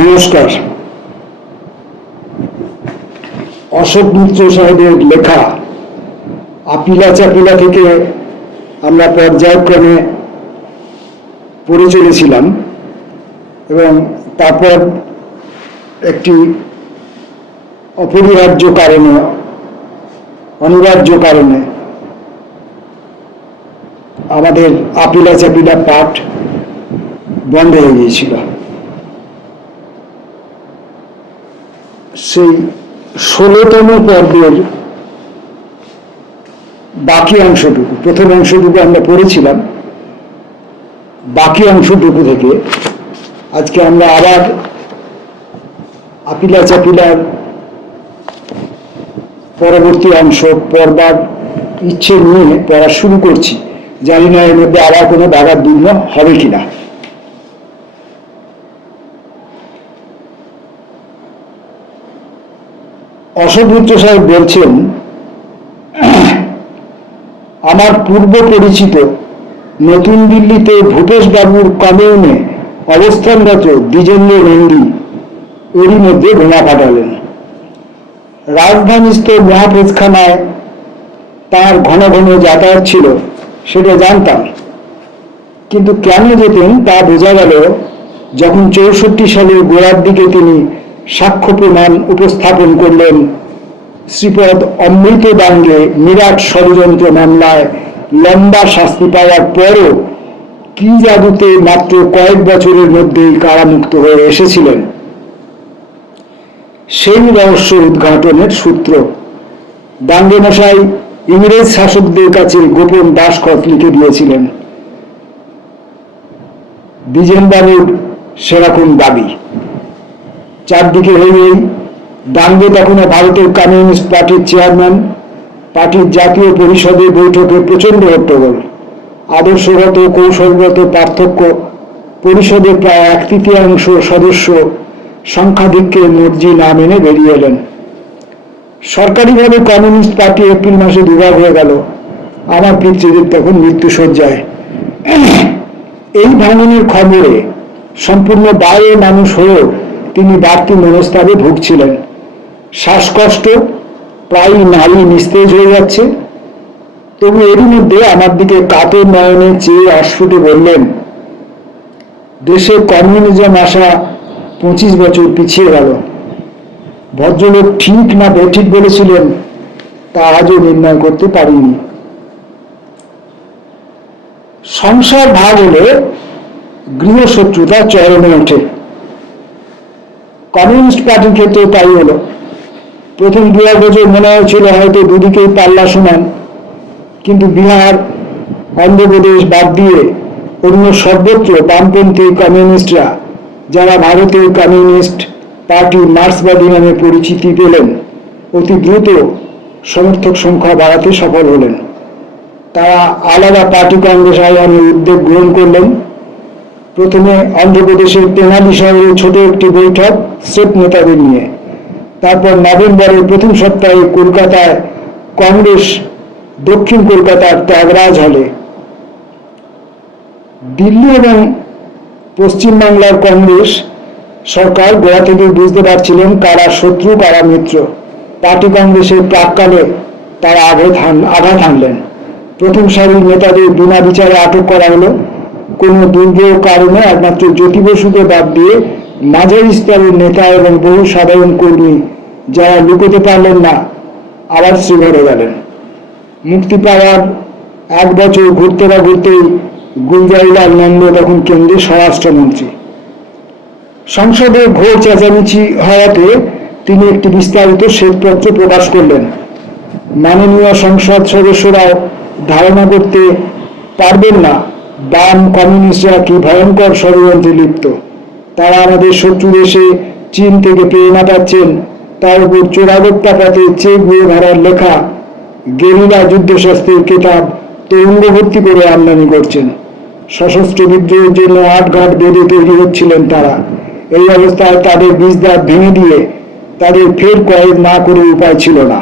নমস্কার। অশোক মিত্র সাহেবের লেখা আপিলা চাপিলা থেকে আমরা পর্যায়ক্রমে পড়ে চলেছিলাম এবং তারপর একটি অপরিহার্য কারণে, অনিবার্য কারণে আমাদের আপিলা চাপিলা পাঠ বন্ধ হয়ে গিয়েছিল। সেই 16তম পর্বের বাকি অংশটুকু, প্রথম অংশটুকু আমরা পড়েছিলাম, বাকি অংশটুকু থেকে আজকে আমরা আবার আপিলা চাপিলার পরবর্তী অংশ পড়বার ইচ্ছে নিয়ে পড়া শুরু করছি। জানি না এর মধ্যে আবার কোনো বাধার বিঘ্ন হবে কিনা। অশোক মিত্র সাহেব বলছেন, আমার পূর্ব পরিচিত নতুন দিল্লিতে ভূপেশ বাবুর কমিউনে অবস্থানরত দ্বিজেন্দ্র নন্দী এরই মধ্যে বোমা ফাটালেন। রাজধানীস্থ মহাপেজখানায় তার ঘন ঘন যাতায়াত ছিল সেটা জানতাম, কিন্তু কেন যেতেন তা বোঝা গেল যখন 64 সালের গোড়ার দিকে তিনি সাক্ষ্য প্রমাণ উপস্থাপন করলেন শ্রীপদ অমৃত দাঙ্গে বিরাট ষড়যন্ত্র মামলায় লম্বা শাস্তি পাওয়ার পরও কি জাদুতে মাত্র কয়েক বছরের মধ্যেই কারামুক্ত হয়ে এসেছিলেন। সেই রহস্য উদ্ঘাটনের সূত্র দাঙ্গে মশাই ইংরেজ শাসকদের কাছে গোপন দাসখত লিখে দিয়েছিলেন। দ্বিজেনবাবুর সেরকম দাবি। চারদিকে হয়েই দাঙ্গে তখনও ভারতের কমিউনিস্ট পার্টির চেয়ারম্যান, পার্টির জাতীয় পরিষদের বৈঠকে প্রচন্ড হট্টগোল। আদর্শগত কৌশলগত পার্থক্য, পরিষদের প্রায় 1/3 সদস্য সংখ্যাধিক্যের মর্জি না মেনে বেরিয়ে এলেন। সরকারিভাবে কমিউনিস্ট পার্টি এপ্রিল মাসে দুভাগ হয়ে গেল। আমার পিতৃদেব তখন মৃত্যুশয্যায়। এই ভাঙনের খবরে সম্পূর্ণ বাইরে মানুষ হয়েও তিনি বাড়তি মনস্তাবে ভুগছিলেন। শ্বাসকষ্ট, প্রায় নারী নিস্তেজ হয়ে যাচ্ছে। তবু এরই মধ্যে আমার দিকে কাতর নয়নে চেয়ে অস্ফুটে বললেন, দেশে কমিউনিজম আসা 25 বছর পিছিয়ে গেল। ভদ্রলোক ঠিক না বেঠিক বলেছিলেন তা আজও নির্ণয় করতে পারিনি। সংসার ভাগ হলে গৃহশত্রুতা চরমে ওঠে। কমিউনিস্ট পার্টির ক্ষেত্রে তাই হলো। প্রথম 2 বছর মনে হয়েছিল হয়তো দুদিকেই পাল্লা সমান, কিন্তু বিহার, অন্ধ্রপ্রদেশ বাদ দিয়ে অন্য সর্বত্র বামপন্থী কমিউনিস্টরা, যারা ভারতীয় কমিউনিস্ট পার্টি মার্ক্সবাদী নামে পরিচিতি পেলেন, অতি দ্রুত সমর্থক সংখ্যা বাড়াতে সফল হলেন। তারা আলাদা পার্টি কংগ্রেস আয়োজনের উদ্যোগ গ্রহণ করলেন। প্রথমে অন্ধ্রপ্রদেশের তেনালি শহরে ছোট একটি বৈঠক স্টেট নেতাদের নিয়ে, তারপর নভেম্বরের প্রথম সপ্তাহে কলকাতায় কংগ্রেস দক্ষিণ কলকাতার ত্যাগরাজ হলে। দিল্লি এবং পশ্চিমবাংলার কংগ্রেস সরকার গোড়া থেকে বুঝতে পারছিলেন কারা শত্রু কারা মিত্র। পার্টি কংগ্রেসের প্রাক্কালে তারা আঘাত হানলেন। প্রথম সারির নেতাদের বিনা বিচারে আটক করা হলো। কোনো দুর্যোগ কারণে একমাত্র জ্যোতি বসুকে বাদ দিয়ে মাঝারি স্তরের নেতা এবং বহু সাধারণ কর্মী, যারা লুকোতে পারলেন না, আবার শ্রীঘরে গেলেন। মুক্তি পাওয়ার 1 বছর ঘুরতে না ঘুরতেই গুলজারিলাল নন্দ তখন কেন্দ্রের স্বরাষ্ট্রমন্ত্রী। সংসদে ঘোর চেঁচামেচি হওয়াতে তিনি একটি বিস্তারিত শ্বেতপত্র প্রকাশ করলেন। মাননীয় সংসদ সদস্যরাও ধারণা করতে পারবেন না বাম কমিউনিস্টরা কি ভয়ঙ্কর ষড়যন্ত্রে লিপ্ত। তারা আমাদের শত্রু দেশে চীন থেকে প্রেরণা পাচ্ছেন, তার উপর চোরাগোপ্তা পথে চেক বইয়ে ধরার লেখা গেরিলা যুদ্ধশাস্ত্রের কেতাব তরঙ্গ ভর্তি করে আমদানি করছেন। সশস্ত্র বিদ্রোহের জন্য 8 ঘাট বেঁধে তৈরি হচ্ছিলেন তারা। এই অবস্থায় তাদের বীজদাঁত ভেঙে দিয়ে তাদের ফের কয়েদ না করে উপায় ছিল না।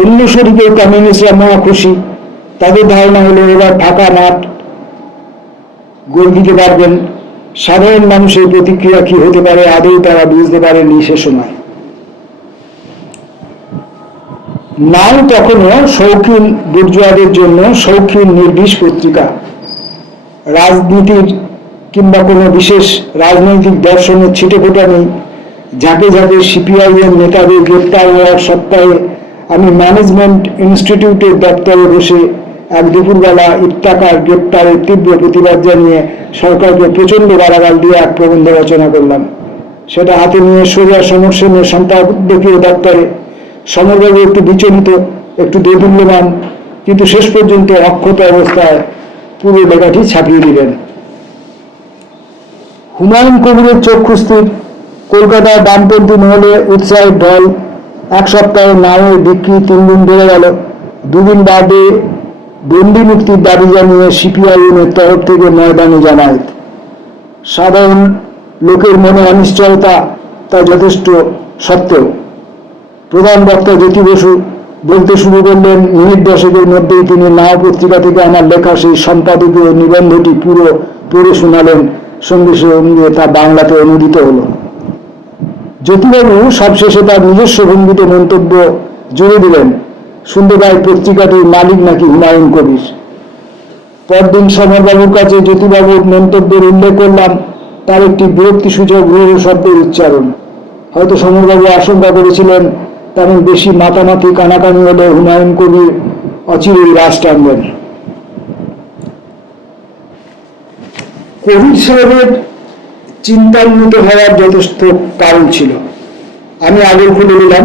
অন্য শরীরের কমিউনিস্টরা মহা খুশি। তাদের ধারণা হলো এবার ফাঁকা মাঠ গোল দিতে পারবেন, সাধারণ মানুষের প্রতিক্রিয়া কি হতে পারে আদৌ তারা বুঝতে পারেনি সে সময়। নাও তখনও শৌখিন বুর্জোয়াদের জন্য শৌখিন নির্বিষ পত্রিকা। রাজনীতির কিংবা কোনো বিশেষ রাজনৈতিক দর্শনের ছিটেফোঁটা নেই। ঝাঁকে ঝাঁকে সিপিআইএম নেতাদের গ্রেপ্তার হওয়ার সপ্তাহে আমি ম্যানেজমেন্ট ইনস্টিটিউটের দপ্তরে বসে এক দুপুরবেলা ইফতাকার গ্রেপ্তারের তীব্র প্রতিবাদ জানিয়ে সরকারকে প্রচণ্ড গালাগাল দিয়ে এক প্রবন্ধ রচনা করলাম। সেটা হাতে নিয়ে সোজা সমর সেনের সম্পাদকীয় দপ্তরে। সমরবাবু একটু বিচলিত, একটু দোদুল্যমান, কিন্তু শেষ পর্যন্ত অক্ষত অবস্থায় পুরো লেখাটি ছাপিয়ে দিলেন। হুমায়ুন কবিরের চক্ষুস্থির কলকাতার বামপন্থী মহলে উৎসাহের ঢল। এক সপ্তাহে নাওয়ের বিক্রি 3 গুণ বেড়ে গেল। 2 দিন বাদে বন্দি মুক্তির দাবি জানিয়ে সিপিআইএমের তরফ থেকে ময়দানে জামায়াত। সাধারণ লোকের মনে অনিশ্চয়তা তা যথেষ্ট সত্ত্বেও প্রধান বক্তা জ্যোতি বসু বলতে শুরু করলেন। মিনিট 10-এর মধ্যেই তিনি নাও পত্রিকা থেকে আমার লেখা সেই সম্পাদকীয় নিবন্ধটি পুরো পড়ে শোনালেন। সঙ্গে সঙ্গে তা বাংলাতে অনুদিত হল। জ্যোতিবাবু সবশেষে তার নিজস্ব ভঙ্গিতে মন্তব্য জুড়ে দিলেন, শুনতে পাই পত্রিকাটির মালিক নাকি হুমায়ুন কবির। পরদিন সমরবাবুর কাছে জ্যোতিবাবুর মন্তব্যের উল্লেখ করলাম, তার একটি বিরক্তিসূচক শব্দের উচ্চারণ। হয়তো সমরবাবু আশঙ্কা করেছিলেন তেমন বেশি মাতামাতি কানাকানি হলে হুমায়ুন কবির অচিরেই রাশ টানবেন। কবির সাহেবের চিন্তান্বিত হওয়ার যথেষ্ট কারণ ছিল। আমি আগের খুলে দিলাম,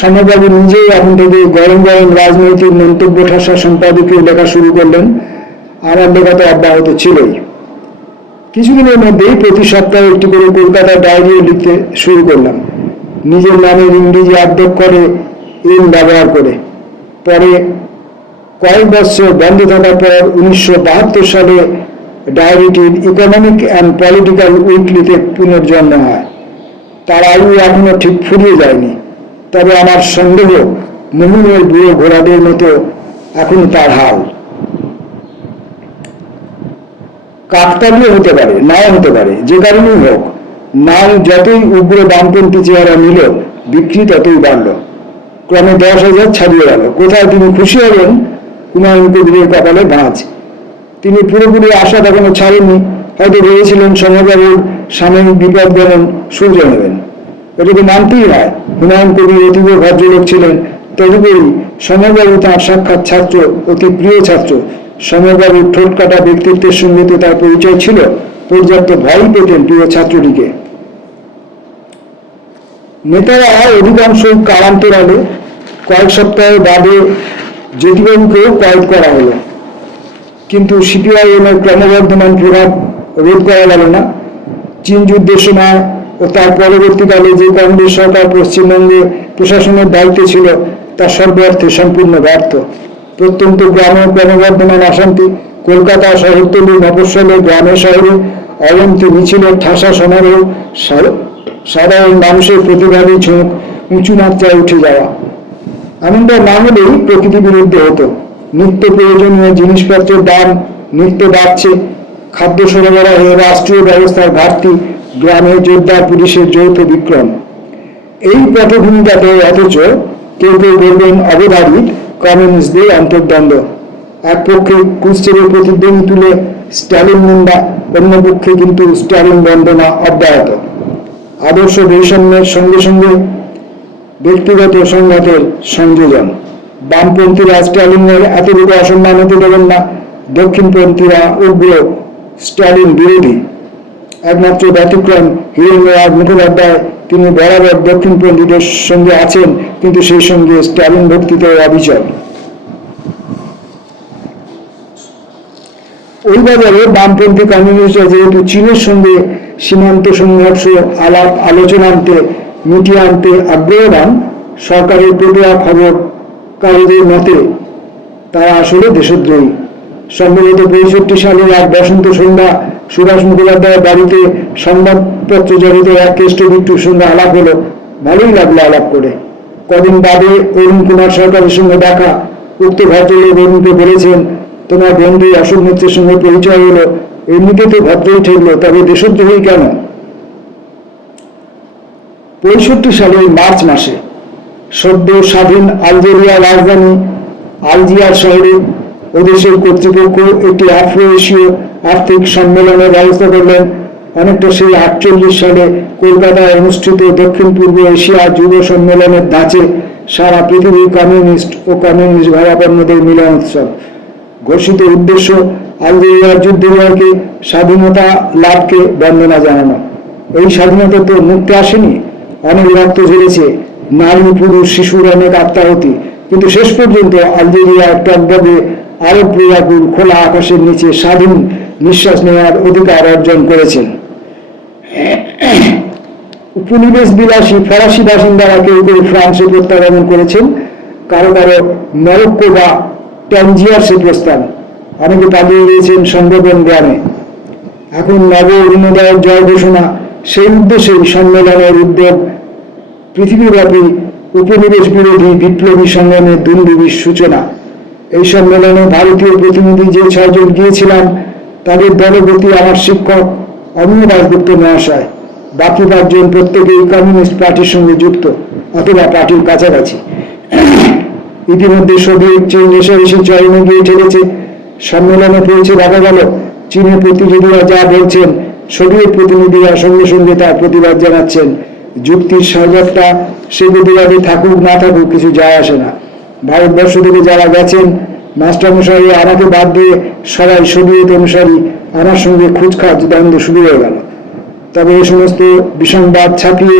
সমরবাবু নিজেই এখন থেকে গরম গরম রাজনৈতিক মন্তব্য ঠাসা সম্পাদকীয় লেখা শুরু করলেন। আমার লেখা তো অব্যাহত ছিলই। কিছুদিনের মধ্যেই প্রতি সপ্তাহে একটি করে কলকাতা ডায়েরিও লিখতে শুরু করলাম, নিজের নামের ইংরেজি আদ্যক্ষরে এন ব্যবহার করে। পরে কয়েক বছর বন্ধ থাকার পর 1972 সালে ডায়েরিটির ইকোনমিক অ্যান্ড পলিটিক্যাল উইকলিতে পুনর্জন্ম হয়। তার আয়ু এখনো ঠিক ফুরিয়ে যায়নি, তবে আমার সন্দেহ মুহুমের বুড়ো ঘোড়াদের মতো এখনো তার হাল। কাকতালীয় হতে পারে, নাও হতে পারে, যে কারণেই হোক, নাও যতই উগ্র বামপন্থী চেহারা নিল, বিক্রি ততই বাড়ল। ক্রমে 10,000 ছাড়িয়ে গেল। কোথায় তিনি খুশি হবেন? হুমায়ুন কবিরের কপালে ভাঁজ। তিনি পুরোপুরি আশা তখনও ছাড়েননি। হয়তো ভেবেছিলেন সমরবাবুর সাময়িক বিপদ গমন সূর্য নেবেন। এটাকে মানতেই হয়, হুমায়ুন কবির অতীব ভদ্রলোক ছিলেন। তদুপরি সমরবাবু তাঁর সাক্ষাৎ ছাত্র, অতি প্রিয় ছাত্র। সমরবাবুর ঠোঁট কাটা ব্যক্তিত্বের সঙ্গে তো তার পরিচয় ছিল। পর্যাপ্ত ভয়ই পেতেন প্রিয় ছাত্রটিকে। নেতারা অধিকাংশই কারান্তরালে। কয়েক সপ্তাহ বাদে জ্যোতিবাবুকেও কয়েদ করা হলো, কিন্তু সিপিআইএমের ক্রমবর্ধমান প্রভাব রোধ করা গেল না। চীন যুদ্ধের সময় ও তার পরবর্তীকালে যে কংগ্রেস সরকার পশ্চিমবঙ্গে প্রশাসনের দায়িত্বে ছিল, তা সর্বার্থে সম্পূর্ণ ব্যর্থ। প্রত্যন্ত গ্রামে ক্রমবর্ধমান অশান্তি। কলকাতা শহরতলি, মফস্বলে, গ্রামে শহরে অবন্তি মিছিলের ঠাসা সমারোহ, সাধারণ মানুষের প্রতিবাদী ঝোঁক, উঁচু মাত্রায় উঠে যাওয়া। এমনটা না হলেই প্রকৃতি বিরুদ্ধে হতো। নিত্য প্রয়োজনীয় জিনিসপত্রের দাম নিত্য বাড়ছে, খাদ্য সরবরাহে রাষ্ট্রীয় ব্যবস্থার ঘাটতি, গ্রামে জোরদার পুলিশের যৌথ বিক্রম। এই পটভূমিকাতে অথচ কেউ কেউ বলবেন অবধারিত কমিউনিস্টদের অন্তর্দ্বন্দ্ব। এক পক্ষে কুশ্চের প্রতিদ্বন্দ্বী তুলে স্ট্যালিন নিন্দা, অন্য পক্ষে কিন্তু স্ট্যালিন বন্দনা অব্যাহত। আদর্শ বৈষম্যের সঙ্গে সঙ্গে ব্যক্তিগত সংঘাতের সংযোজন। বামপন্থীরা স্ট্যালিনের এতটুকু অসম্মান হতে দেবেন না, দক্ষিণপন্থীরা উগ্র স্ট্যালিন বিরোধী। একমাত্র ব্যতিক্রম হীরেন্দ্রনাথ মুখোপাধ্যায়, তিনি বরাবর দক্ষিণপন্থীদের সঙ্গে আছেন, কিন্তু সেই সঙ্গে স্ট্যালিন ভক্তিতে অবিচল। ওই বাজারে বামপন্থী কমিউনিস্টরা যেহেতু চীনের সঙ্গে সীমান্ত সংঘর্ষ আলাপ আলোচনা মিটিয়ে আনতে আগ্রহবান, সরকারের পড়ুয়া খবরকারীদের মতে তারা আসলে দেশদ্রোহী। সম্ভবত 65 সালের এক বসন্ত সন্ধ্যা সুভাষ মুখোপাধ্যায়ের বাড়িতে সংবাদপত্র জড়িত এক কেষ্ট বিট্টুর সঙ্গে আলাপ হলো। ভালোই লাগলো আলাপ করে। কদিন বাদে অরুণ কুমার সরকারের সঙ্গে দেখা। উক্ত ভদ্রলোক অরুণকে বলেছেন, তোমার বন্ধু অশোক মিত্রের সঙ্গে পরিচয় হলো, এমনিতে তো ভদ্রই ঠেকলো, তবে দেশদ্রোহী কেন? 65 সালের মার্চ মাসে সদ্য স্বাধীন আলজেরিয়ার রাজধানী আলজিয়ার শহরে ওদেশের কর্তৃপক্ষ একটি আফ্রো এশীয় আর্থিক সম্মেলনের ব্যবস্থা করলেন। অনেকটা সেই 48 সালে কলকাতায় অনুষ্ঠিত দক্ষিণ পূর্ব এশিয়া যুব সম্মেলনের ধাঁচে সারা পৃথিবীর কমিউনিস্ট ও কমিউনিস্ট ভাবাপন্নদের মিলন উৎসব। ঘোষিত উদ্দেশ্য আলজেরিয়ার যুদ্ধবিজয়কে, স্বাধীনতা লাভকে বন্দনা জানানো। এই স্বাধীনতা তো মুক্তি আসেনি, অনেক রক্ত ঝরেছে, নারী পুরুষ শিশুর অনেক আত্মাহতি, কিন্তু শেষ পর্যন্ত আলজেরিয়া টকবগে আরব প্রজাকুল খোলা আকাশের নিচে স্বাধীন নিঃশ্বাস নেওয়ার অধিকার অর্জন করেছেন। উপনিবেশ বিলাসী ফরাসি বাসিন্দারা কেউ কেউ ফ্রান্সে প্রত্যাগমন করেছেন, কারো কারো মরক্কো বা ট্যাঞ্জিয়ার্সে প্রস্থান, অনেকে পালিয়ে গিয়েছেন সুন্দরবন গ্রামে। এখন নব অরুণোদয়ের জয় ঘোষণা, সেই উদ্দেশ্যেই সম্মেলনের উদ্যোগ। পৃথিবীব্যাপী উপনিবেশ বিরোধী বিপ্লবী সংগ্রামের দুন্দুবির সূচনা। এই সম্মেলনে ভারতীয় প্রতিনিধি যে 6 জন গিয়েছিলাম, তাদের দলপতি আমার শিক্ষক অমিয় দাশগুপ্ত মহাশয়। বাকি 5 জন প্রত্যেকেই কমিউনিস্ট পার্টির সঙ্গে যুক্ত অথবা পার্টির কাছাকাছি। ইতিমধ্যে সোভিয়েত চীন এসে চরমে গিয়ে ঠেলেছে। সম্মেলনে পৌঁছে দেখা গেল চীনের প্রতিনিধিরা যা বলছেন, সোভিয়েত প্রতিনিধিরা সঙ্গে সঙ্গে তার প্রতিবাদ জানাচ্ছেন। যুক্তির সর্বত্রা সে প্রতিবাদে থাকুক না থাকুক কিছু যায় আসে না। ভারতবর্ষ থেকে যারা গেছেন, মাস্টারমশাই আমাকে বাদ দিয়ে সবাই সোভিয়েত অনুসারী, আমার সঙ্গে খুচখাচ দ্বন্দ্ব শুরু হয়ে গেল। তবে এই সমস্ত বিসংবাদ ছাপিয়ে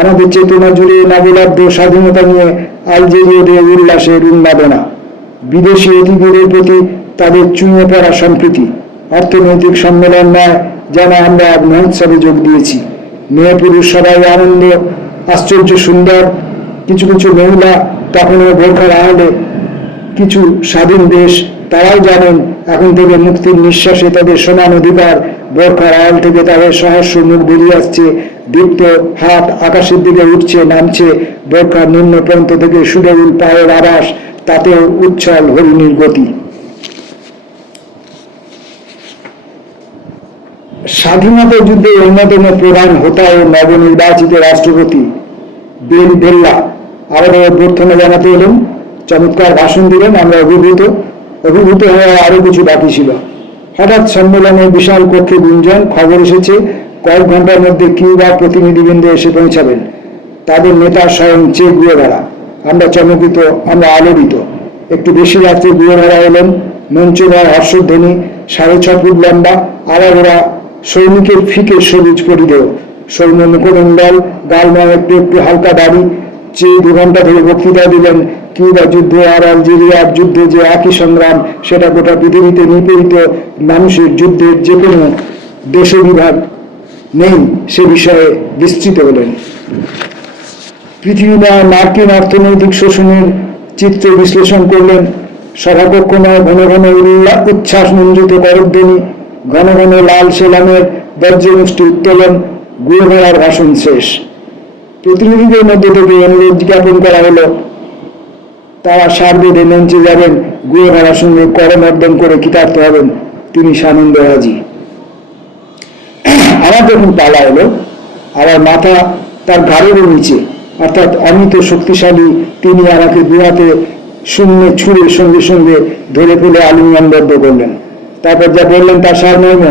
আমাদের চেতনা জুড়ে নবলব্ধ স্বাধীনতা নিয়ে আলজেরীয়দের উল্লাসের উন্মাদনা, বিদেশি অতিথিদের প্রতি তাদের চুঁয়ে পড়া সম্প্রীতি। অর্থনৈতিক সম্মেলন নয়, যেন আমরা এক মহোৎসবে যোগ দিয়েছি। মেয়ে পুরুষ সবাই আনন্দ, আশ্চর্য সুন্দর। কিছু কিছু মহিলা তখনও বোরখার আড়ালে। কিছু স্বাধীন দেশ তারাই জানেন এখন থেকে মুক্তির নিঃশ্বাসে তাদের সমান অধিকার। বোরখার আড়াল থেকে তাদের সহস্র মুখ বেরিয়ে আসছে, দীপ্ত হাত আকাশের দিকে উঠছে নামছে। বোরখার নিম্ন প্রান্ত থেকে সুরেউল পায়ের আবাস, তাতেও উচ্ছল হরিণীর গতি। স্বাধীনতা যুদ্ধের অন্যতম প্রধান হোতা ও নবনির্বাচিত রাষ্ট্রপতি বেন বেল্লা আমাদের অভ্যর্থনা জানাতে এলেন। চমৎকার ভাষণ দিলেন। আমরা অভিভূত হওয়া আরো কিছু বাকি ছিল। হঠাৎ সম্মেলনের বিশাল কক্ষে গুঞ্জন, খবর এসেছে কয়েক ঘন্টার মধ্যে কিউবা প্রতিনিধিবৃন্দ এসে পৌঁছাবেন। তাদের নেতা স্বয়ং চে গুয়েভারা। আমরা চমকিত, আমরা আলোড়িত। একটু বেশি রাত্রে গুয়েভারা এলেন। মঞ্চময় হর্ষধ্বনি, 6.5 ফুট লম্বা, আবার ওরা সৈনিকের ফিকে সবুজ পরিধেয়, সৌম্য মুখমণ্ডল, গালময় একটু একটু হালকা দাড়ি। চে 2 ঘন্টা ধরে বক্তৃতা দিলেন। কিউবা যুদ্ধ আর আলজেরিয়ার যুদ্ধ যে একই সংগ্রাম, সেটা গোটা পৃথিবীতে নিপীড়িত মানুষের যুদ্ধের যে কোনো দেশে বিভাগ নেই সে বিষয়ে বিস্তৃত হলেন। পৃথিবীময় মার্কিন অর্থনৈতিক শোষণের চিত্র বিশ্লেষণ করলেন। সভাকক্ষময় ঘন ঘন উচ্ছ্বাস মঞ্জিত করধ্বনি, ঘন ঘন লাল সেলামের বজ্রমুষ্টি উত্তোলন। গুয়েভারার ভাষণ শেষ। প্রতিনিধিদের মধ্যে থেকে অনুরোধ জ্ঞাপন করা হলো তারা সার বেঁধে মঞ্চে যাবেন, গুয়েভারার সঙ্গে করমর্দন করে কৃতার্থ হবেন। তিনি সানন্দে রাজি। আমার যখন পালা এলো, আমার মাথা তার ঘাড়েরও নিচে, অর্থাৎ অমিত শক্তিশালী তিনি আমাকে 2 হাতে শূন্য ছুঁড়ে সঙ্গে সঙ্গে ধরে ফেলে আলিঙ্গনবদ্ধ করলেন। তারপর যা বললেন তার সারমর্ম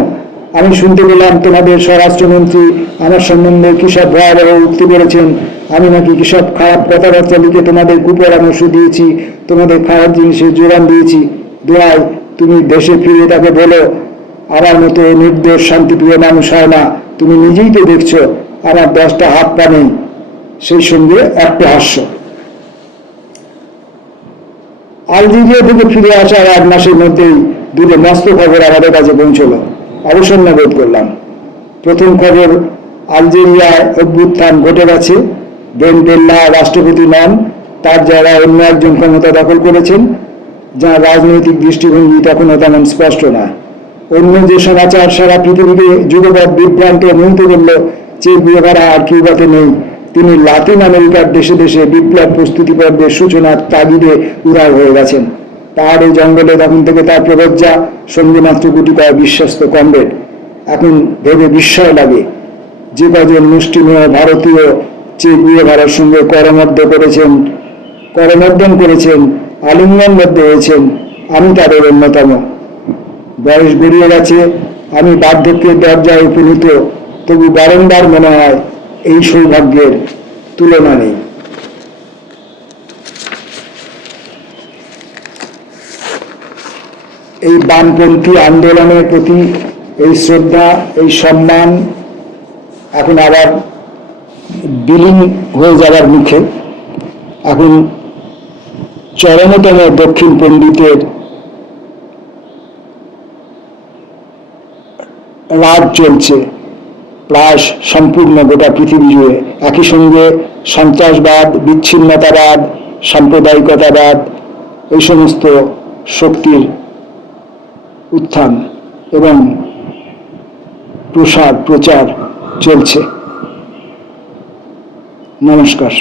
আমি শুনতে পেলাম। তোমাদের স্বরাষ্ট্রমন্ত্রী আমার সম্বন্ধে কিসব ভয়াবহ উক্তি করেছেন। আমি নাকি কিসব খারাপ কথাবার্তা লিখে তোমাদের কুপরামর্শ দিয়েছি, তোমাদের খারাপ জিনিসের জোগান দিয়েছি। দোয়াই তুমি দেশে ফিরে তাকে বলো আমার মতো নির্দোষ শান্তিপ্রিয় মানুষ হয় না। তুমি নিজেই তো দেখছো আমার 10টা হাত পা নেই। সেই সঙ্গে একটা হাস্য। আলজেরিয়া থেকে ফিরে আসার 1 মাসের মধ্যেই 2টো মস্ত খবর আমাদের কাছে পৌঁছলো। অবসন্ন বোধ করলাম। প্রথম খবর, আলজেরিয়ায় অভ্যুত্থান ঘটে গেছে। বেন বেল্লা রাষ্ট্রপতি নন, তার জায়গায় অন্য একজন ক্ষমতা দখল করেছেন, যার রাজনৈতিক দৃষ্টিভঙ্গি তখনও তেমন স্পষ্ট না। অন্য যে সমাচার সারা পৃথিবীকে যুগপৎ বিভ্রান্ত মোহিত করল, চে গুয়েভারা আর কিউবাতে নেই। তিনি লাতিন আমেরিকার দেশে দেশে বিপ্লব প্রস্তুতি পর্বের সূচনার তাগিদে উধাও হয়ে গেছেন। পাহাড়ে জঙ্গলে তখন থেকে তার প্রবজ্জা, সঙ্গে মাত্র গুটি কয়েক বিশ্বস্ত কমরেড। এখন ভেবে বিস্ময় লাগে, যে কজন মুষ্টিমেয় ভারতীয় চে গুয়েভারার সঙ্গে করমর্দন করেছেন, আলিঙ্গনবদ্ধ হয়েছেন, আমি তাদের অন্যতম। বয়স গড়িয়ে গেছে, আমি বার্ধক্যের দরজায় উপনীত, তবু বারংবার মনে হয় এই সৌভাগ্যের তুলনা নেই। এই বামপন্থী আন্দোলনের প্রতি এই শ্রদ্ধা, এই সম্মান এখন আবার বিলীন হয়ে যাবার মুখে। এখন চরমতম দক্ষিণ পণ্ডিতের রাজ চলছে প্রায় সম্পূর্ণ গোটা পৃথিবী জুড়ে। একই সঙ্গে সন্ত্রাসবাদ, বিচ্ছিন্নতাবাদ, সাম্প্রদায়িকতাবাদ, এই সমস্ত শক্তির উত্থান এবং প্রচার চলছে। নমস্কার।